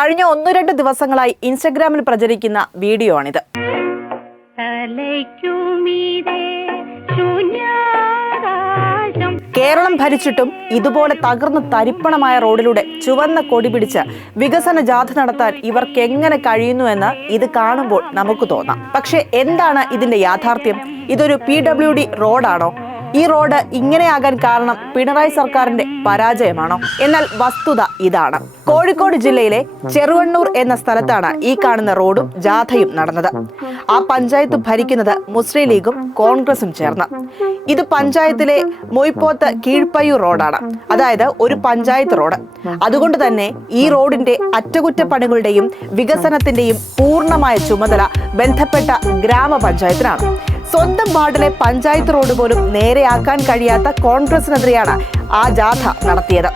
കഴിഞ്ഞ 1-2 ദിവസങ്ങളായി ഇൻസ്റ്റഗ്രാമിൽ പ്രചരിക്കുന്ന വീഡിയോ ആണിത്. കേരളം ഭരിച്ചിട്ടും ഇതുപോലെ തകർന്ന് തരിപ്പണമായ റോഡിലൂടെ ചുവന്ന കൊടി പിടിച്ച് വികസന ജാഥ നടത്താൻ ഇവർക്ക് എങ്ങനെ കഴിയുന്നുവെന്ന് ഇത് കാണുമ്പോൾ നമുക്ക് തോന്നാം. പക്ഷെ എന്താണ് ഇതിന്റെ യാഥാർത്ഥ്യം? ഇതൊരു PWD റോഡാണോ? ഈ റോഡ് ഇങ്ങനെയാകാൻ കാരണം പിണറായി സർക്കാരിന്റെ പരാജയമാണോ? എന്നാൽ വസ്തുത ഇതാണ്. കോഴിക്കോട് ജില്ലയിലെ ചെറുവണ്ണൂർ എന്ന സ്ഥലത്താണ് ഈ കാണുന്ന റോഡും ജാഥയും നടന്നത്. ആ പഞ്ചായത്ത് ഭരിക്കുന്നത് മുസ്ലിം ലീഗും കോൺഗ്രസും ചേർന്ന്. ഇത് പഞ്ചായത്തിലെ മൊയ്പോത്ത് കീഴ്പയ്യൂർ റോഡാണ്, അതായത് ഒരു പഞ്ചായത്ത് റോഡ്. അതുകൊണ്ട് തന്നെ ഈ റോഡിന്റെ അറ്റകുറ്റപ്പണികളുടെയും വികസനത്തിന്റെയും പൂർണ്ണമായ ചുമതല ബന്ധപ്പെട്ട ഗ്രാമപഞ്ചായത്തിനാണ്. സ്വന്തം വാർഡിലെ പഞ്ചായത്ത് റോഡ് പോലും നേരെയാക്കാൻ കഴിയാത്ത കോൺഗ്രസിനെതിരെയാണ് ആ ജാഥ നടത്തിയത്.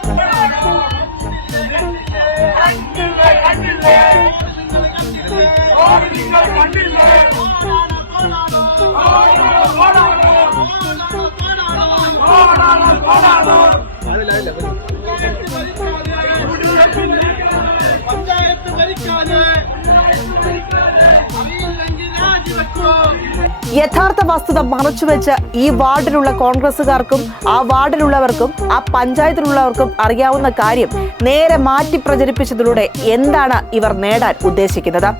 യഥാർത്ഥ വസ്തുത മറച്ചുവെച്ച് ഈ വാർഡിലുള്ള കോൺഗ്രസുകാർക്കും ആ വാർഡിലുള്ളവർക്കും ആ പഞ്ചായത്തിലുള്ളവർക്കും അറിയാവുന്ന കാര്യം നേരെ മാറ്റി പ്രചരിപ്പിച്ചതിലൂടെ എന്താണ് ഇവർ നേടാൻ ഉദ്ദേശിക്കുന്നത്?